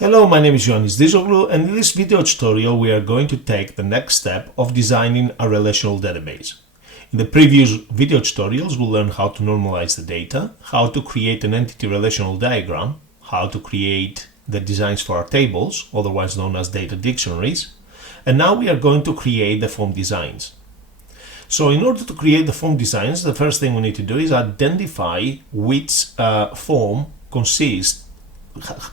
Hello, my name is Ioannis Dizoglu, and in this video tutorial we are going to take the next step of designing a relational database. In the previous video tutorials we'll learn how to normalize the data, how to create an entity relational diagram, how to create the designs for our tables, otherwise known as data dictionaries, and now we are going to create the form designs. So in order to create the form designs, the first thing we need to do is identify which form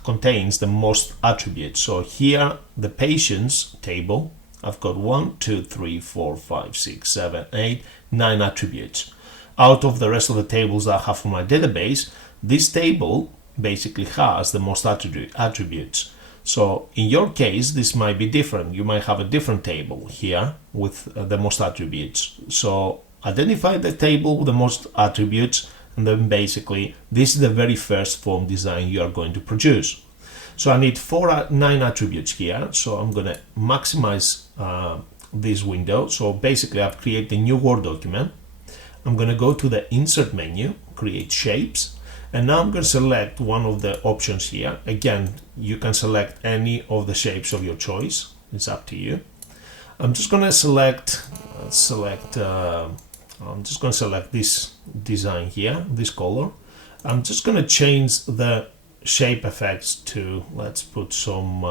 contains the most attributes. So here, the patients table, I've got 1, 2, 3, 4, 5, 6, 7, 8, 9 attributes. Out of the rest of the tables that I have for my database, this table basically has the most attributes. So in your case, this might be different. You might have a different table here with the most attributes. So identify the table with the most attributes, and then basically this is the very first form design you are going to produce. So I need 9 attributes here. So I'm going to maximize this window. So basically I've created a new Word document. I'm going to go to the insert menu, create shapes. And now I'm going to select one of the options here. Again, you can select any of the shapes of your choice. It's up to you. I'm just going to select this design here, this color. I'm just going to change the shape effects to, let's put some,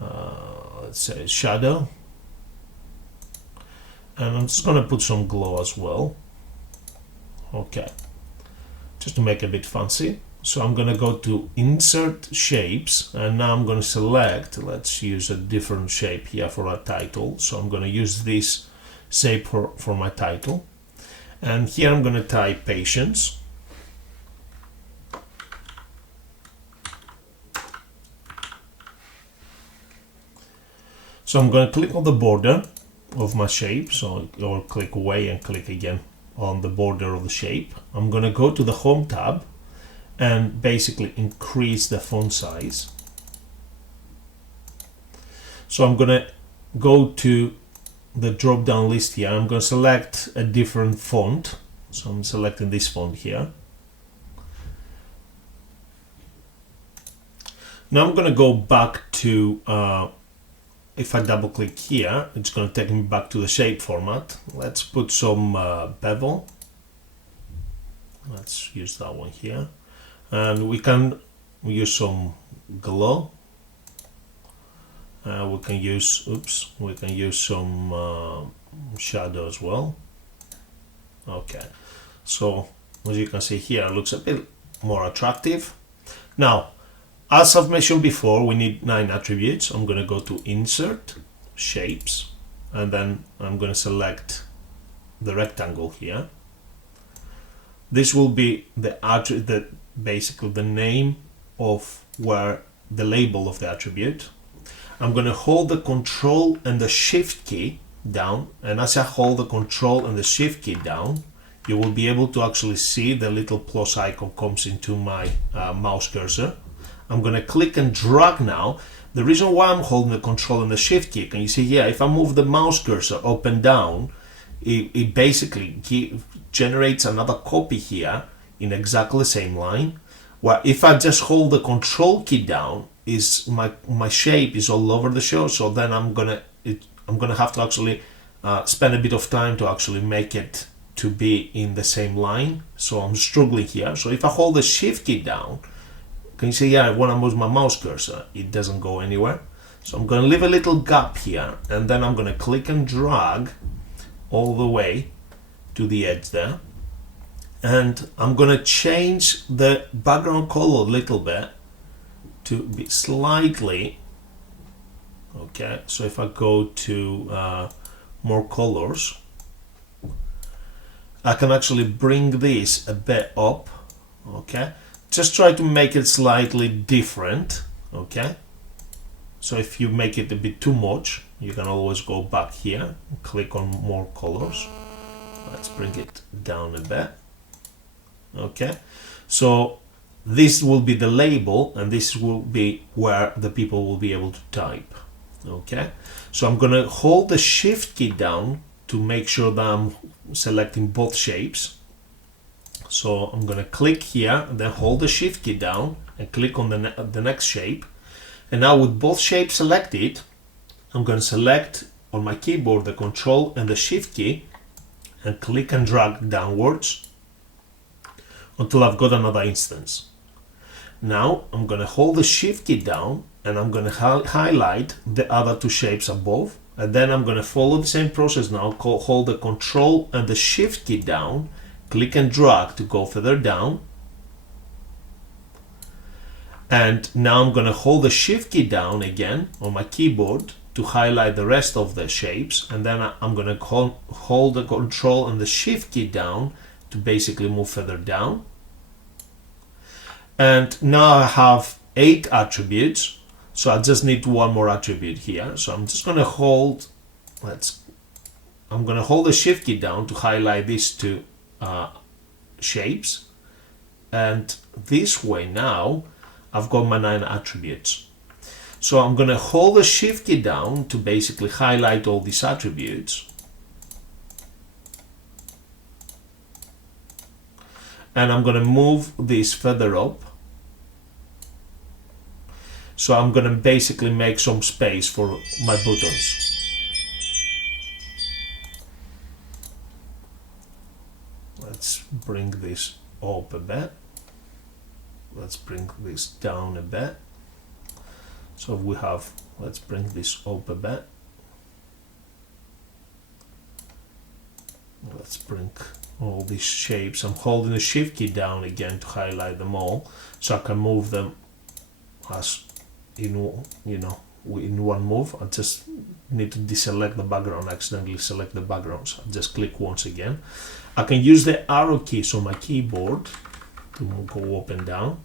let's say shadow. And I'm just going to put some glow as well. Okay. Just to make it a bit fancy. So I'm going to go to insert shapes, and now I'm going to select, let's use a different shape here for our title. So I'm going to use this shape for my title, and here I'm going to type patients. So I'm going to click on the border of my shape, or click away and click again on the border of the shape. I'm going to go to the Home tab and basically increase the font size. So I'm going to go to the drop down list here. I'm going to select a different font. So I'm selecting this font here. Now I'm going to go back to if I double click here, it's going to take me back to the shape format. Let's put some bevel. Let's use that one here. And we can use some glow. We can use some shadow as well. Okay. So as you can see here, it looks a bit more attractive. Now, as I've mentioned before, we need 9 attributes. I'm going to go to Insert, Shapes, and then I'm going to select the rectangle here. This will be basically the name of where the label of the attribute. I'm going to hold the Control and the Shift key down, and as I hold the Control and the Shift key down, you will be able to actually see the little plus icon comes into my mouse cursor. I'm going to click and drag now. The reason why I'm holding the Control and the Shift key, can you see here, if I move the mouse cursor up and down, it basically generates another copy here in exactly the same line. Where if I just hold the Control key down, is my shape is all over the show. So then I'm gonna have to actually spend a bit of time to actually make it to be in the same line. So I'm struggling here. So if I hold the Shift key down, can you see here, when I move my mouse cursor, it doesn't go anywhere. So I'm going to leave a little gap here, and then I'm going to click and drag all the way to the edge there. And I'm going to change the background color a little bit to be slightly, okay, so if I go to more colors, I can actually bring this a bit up, okay. Just try to make it slightly different, okay? So if you make it a bit too much, you can always go back here and click on more colors. Let's bring it down a bit, okay? So this will be the label, and this will be where the people will be able to type, okay? So I'm gonna hold the Shift key down to make sure that I'm selecting both shapes. So I'm going to click here and then hold the Shift key down and click on the next shape. And now with both shapes selected, I'm going to select on my keyboard the Control and the Shift key and click and drag downwards until I've got another instance. Now I'm going to hold the Shift key down and I'm going to highlight the other two shapes above, and then I'm going to follow the same process now. Hold the Control and the Shift key down, click and drag to go further down, and now I'm going to hold the Shift key down again on my keyboard to highlight the rest of the shapes, and then I'm going to hold the Control and the Shift key down to basically move further down. And now I have 8 attributes, so I just need one more attribute here. So I'm just going to hold, I'm going to hold the Shift key down to highlight these two shapes, and this way now I've got my 9 attributes. So I'm going to hold the Shift key down to basically highlight all these attributes, and I'm going to move this further up. So I'm going to basically make some space for my buttons. Let's bring this up a bit. Let's bring this down a bit. So we have, let's bring this up a bit. Let's bring all these shapes. I'm holding the Shift key down again to highlight them all, so I can move them as in one move. I just need to deselect the background. I accidentally select the background, so I just click once again. I can use the arrow keys on my keyboard to go up and down.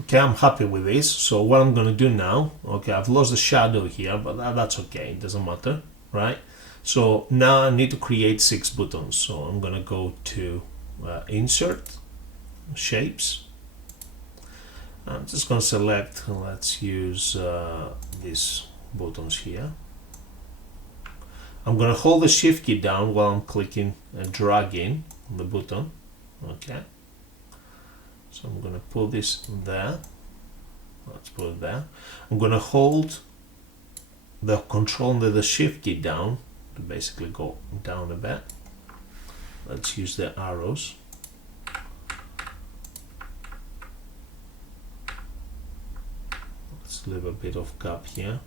Okay, I'm happy with this. So what I'm going to do now, okay, I've lost the shadow here, but that's okay, it doesn't matter, right? So now I need to create 6 buttons. So I'm going to go to Insert, Shapes. I'm just going to select, let's use these buttons here. I'm going to hold the Shift key down while I'm clicking and dragging the button. Okay. So I'm going to put this there. Let's put it there. I'm going to hold the Control and the Shift key down to basically go down a bit. Let's use the arrows. Let's leave a bit of gap here.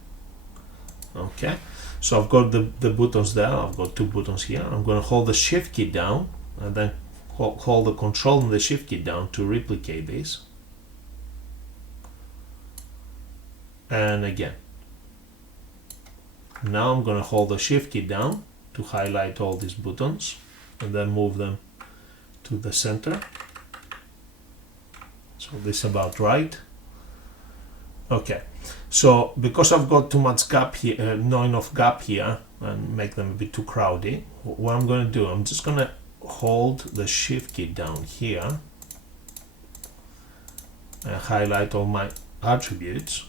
Okay, so I've got the buttons there. I've got 2 buttons here. I'm going to hold the Shift key down and then hold the Control and the Shift key down to replicate this. And again. Now I'm going to hold the Shift key down to highlight all these buttons and then move them to the center. So this is about right. Okay, so because I've got too much gap here, not enough gap here, and make them a bit too crowded, what I'm going to do, I'm just going to hold the Shift key down here and highlight all my attributes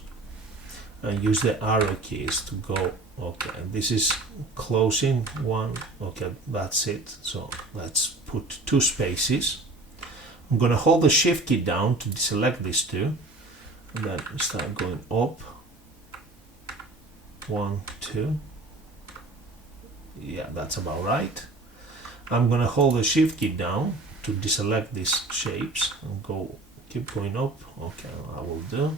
and use the arrow keys to go. Okay, this is closing one. Okay, that's it. So let's put 2 spaces. I'm going to hold the Shift key down to deselect these 2 and then start going up. 1, 2. Yeah, that's about right. I'm going to hold the Shift key down to deselect these shapes and keep going up. Okay, I will do.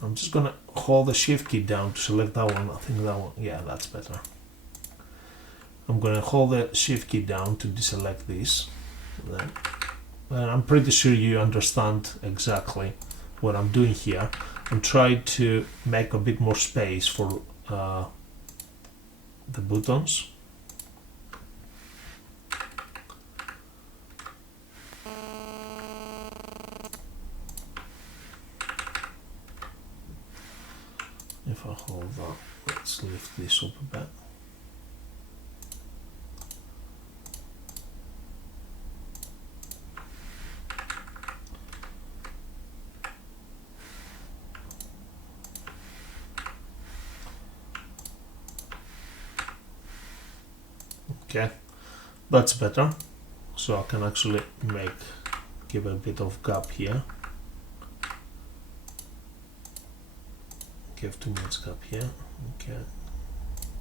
I'm just going to hold the Shift key down to select that one. I think that one, yeah, that's better. I'm going to hold the Shift key down to deselect this. And I'm pretty sure you understand exactly what I'm doing here. I'm trying to make a bit more space for the buttons. If I hold that, let's lift this up a bit. Okay, that's better. So I can actually make give a bit of gap here. Give too much gap here.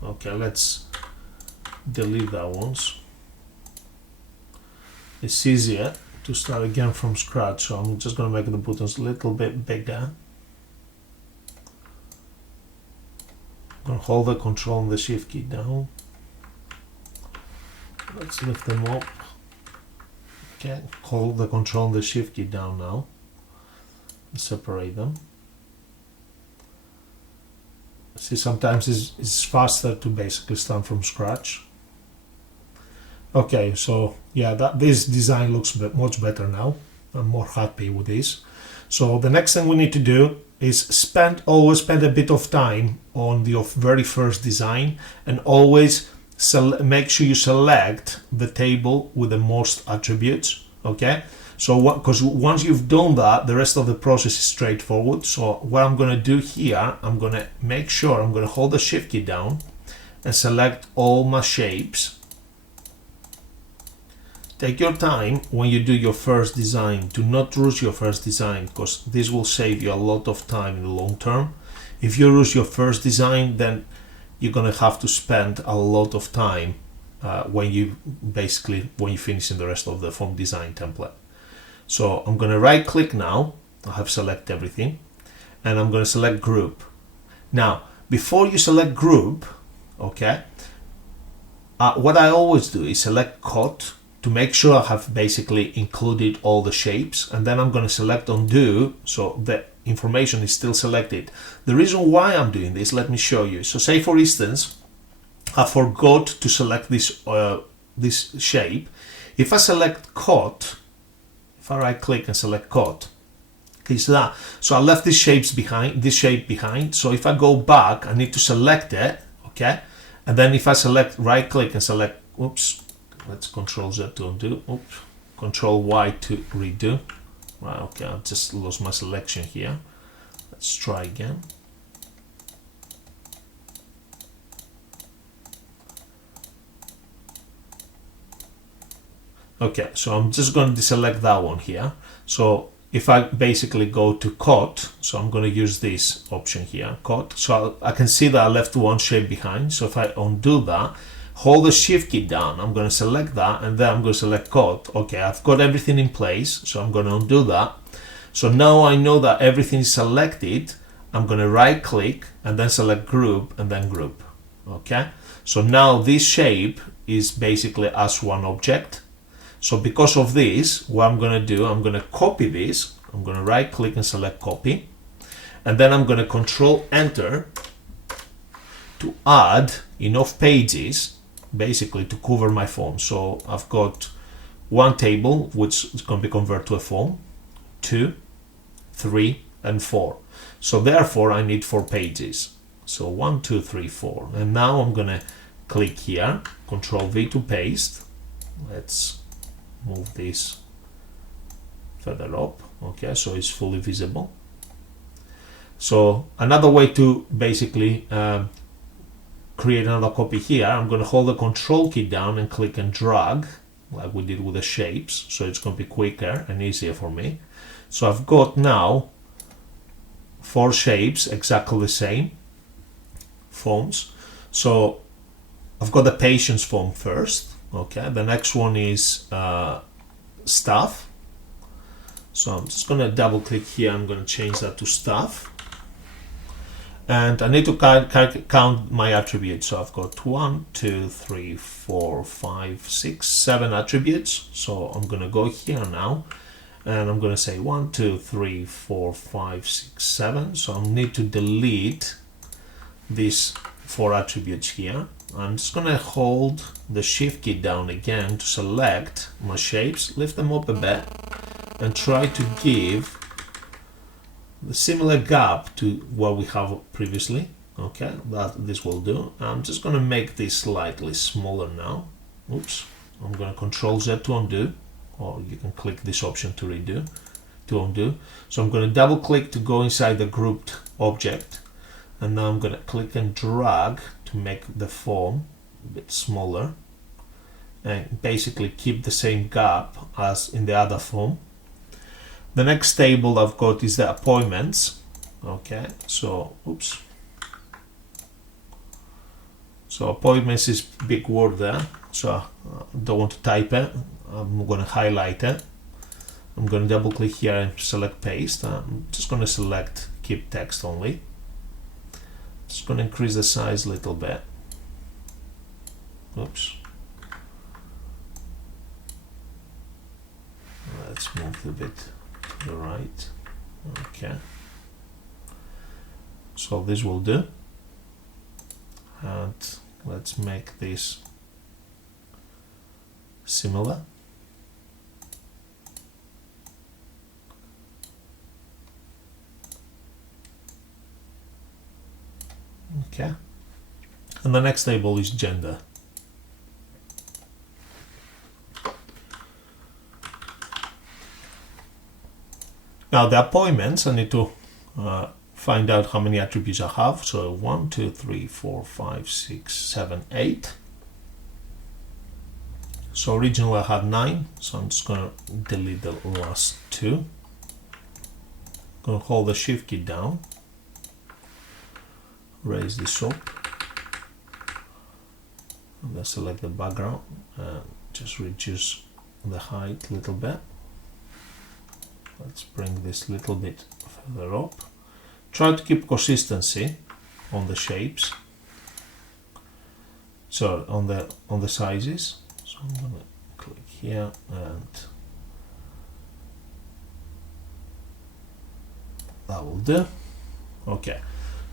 Okay, let's delete that ones. It's easier to start again from scratch, so I'm just going to make the buttons a little bit bigger. I'm going to hold the control and the shift key down. Let's lift them up. Okay, hold the control and the shift key down now. Separate them. See, sometimes it's faster to basically start from scratch. Okay, so yeah, this design looks much better now. I'm more happy with this. So the next thing we need to do is always spend a bit of time on the very first design, and always make sure you select the table with the most attributes. Okay, so because once you've done that, the rest of the process is straightforward. So what I'm going to do here, I'm going to make sure I'm going to hold the shift key down and select all my shapes. Take your time when you do your first design. Do not rush your first design, because this will save you a lot of time in the long term. If you rush your first design, then you're going to have to spend a lot of time when you finish in the rest of the form design template. So I'm going to right click now. I have selected everything, and I'm going to select group. Now, before you select group, okay, what I always do is select cut to make sure I have basically included all the shapes, and then I'm going to select undo so the information is still selected. The reason why I'm doing this, let me show you. So say for instance, I forgot to select this shape. If I select cut, if I right click and select cut, it's that. So I left this shape behind. So if I go back, I need to select it, okay? And then if I right click and select, oops, let's Control Z to undo. Oops. Control Y to redo. Right, okay, I just lost my selection here. Let's try again. Okay, so I'm just going to deselect that one here. So if I basically go to cut, so I'm going to use this option here, cut. So I can see that I left one shape behind. So if I undo that, hold the shift key down, I'm going to select that, and then I'm going to select cut. Okay, I've got everything in place, so I'm going to undo that. So now I know that everything is selected. I'm going to right click and then select group and then group. Okay, so now this shape is basically as one object. So because of this, what I'm going to do, I'm going to copy this. I'm going to right click and select copy, and then I'm going to Control Enter to add enough pages basically to cover my form. So I've got one table which is going to be converted to a form, 2, 3, and 4. So therefore I need 4 pages. So 1, 2, 3, 4. And now I'm going to click here, Control V to paste. Let's move this further up. Okay, so it's fully visible. So another way to basically create another copy here, I'm going to hold the Control key down and click and drag like we did with the shapes, so it's going to be quicker and easier for me. So I've got now 4 shapes, exactly the same forms. So I've got the patience form first. Okay, the next one is staff. So I'm just going to double click here. I'm going to change that to staff. And I need to count my attributes. So I've got 1, 2, 3, 4, 5, 6, 7 attributes. So I'm going to go here now, and I'm going to say 1, 2, 3, 4, 5, 6, 7. So I need to delete these 4 attributes here. I'm just going to hold the shift key down again to select my shapes, lift them up a bit, and try to give the similar gap to what we have previously. Okay, that this will do. I'm just going to make this slightly smaller now. Oops, I'm going to Control Z to undo, or you can click this option to undo. So I'm going to double click to go inside the grouped object, and now I'm going to click and drag to make the form a bit smaller and basically keep the same gap as in the other form. The next table I've got is the appointments. Okay, so oops. So appointments is big word there, so I don't want to type it. I'm going to highlight it. I'm going to double click here and select paste. I'm just going to select keep text only. Just going to increase the size a little bit. Oops. Let's move a bit to the right. Okay. So this will do. And let's make this similar. Okay. And the next table is gender. Now the appointments, I need to find out how many attributes I have. So 1, 2, 3, 4, 5, 6, 7, 8. So originally I had 9, so I'm just going to delete the last 2. I'm going to hold the shift key down, raise this up, and then select the background and just reduce the height a little bit. Let's bring this a little bit further up. Try to keep consistency on the shapes, so on the sizes. So I'm going to click here and that will do. Okay,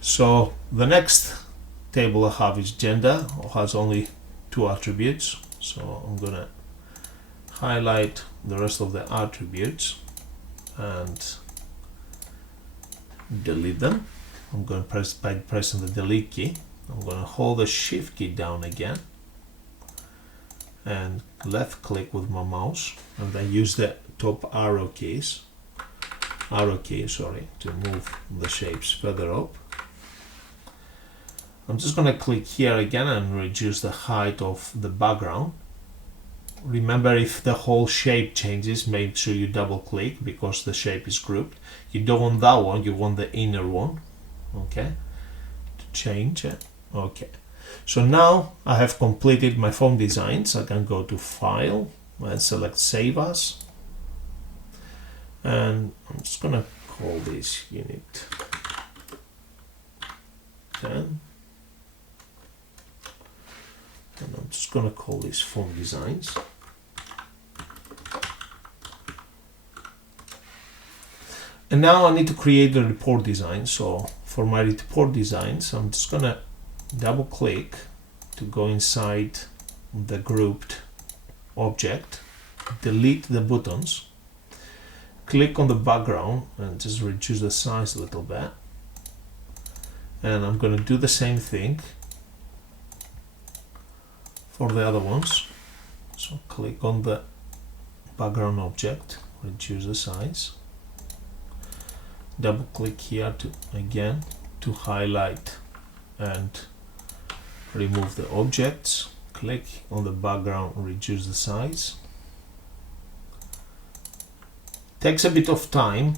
so the next table I have is gender. It has only 2 attributes, so I'm going to highlight the rest of the attributes and delete them. I'm going to press by pressing the delete key. I'm going to hold the shift key down again and left click with my mouse and then use the top arrow key to move the shapes further up. I'm just going to click here again and reduce the height of the background. Remember, if the whole shape changes, make sure you double click because the shape is grouped. You don't want that one, you want the inner one. Okay, to change it. Okay, so now I have completed my form designs. I can go to File and select Save As. And I'm just going to call this Unit 10. And I'm just going to call this Form Designs. And now I need to create the report design. So for my report designs, I'm just going to double click to go inside the grouped object, delete the buttons, click on the background and just reduce the size a little bit. And I'm going to do the same thing for the other ones. So click on the background object, reduce the size, double click here to highlight and remove the objects, click on the background, reduce the size. Takes a bit of time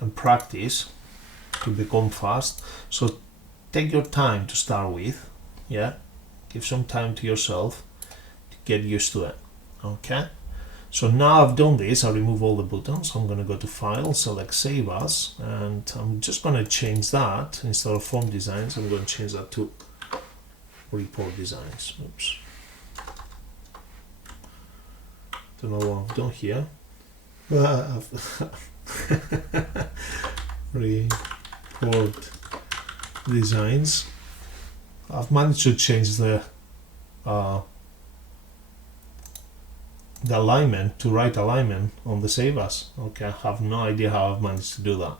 and practice to become fast, so take your time to start with. Yeah, give some time to yourself to get used to it. Okay, so now I've done this, I remove all the buttons. I'm going to go to File, select Save As, and I'm just going to change that. Instead of Form Designs, I'm going to change that to Report Designs. Oops, don't know what I've done here. Report Designs. I've managed to change the alignment to right alignment on the Save As. Okay, I have no idea how I've managed to do that.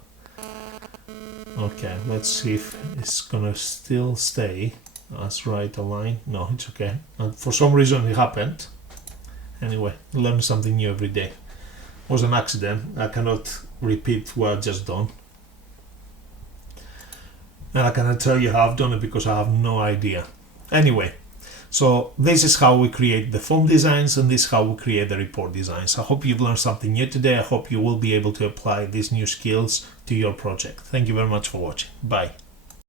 Okay, let's see if it's gonna still stay as right align. No, it's okay. And for some reason it happened. Anyway, learn something new every day. It was an accident. I cannot repeat what I've just done. And I cannot tell you how I've done it because I have no idea. Anyway, So this is how we create the form designs, and this is how we create the report designs. I hope you've learned something new today. I hope you will be able to apply these new skills to your project. Thank you very much for watching. Bye.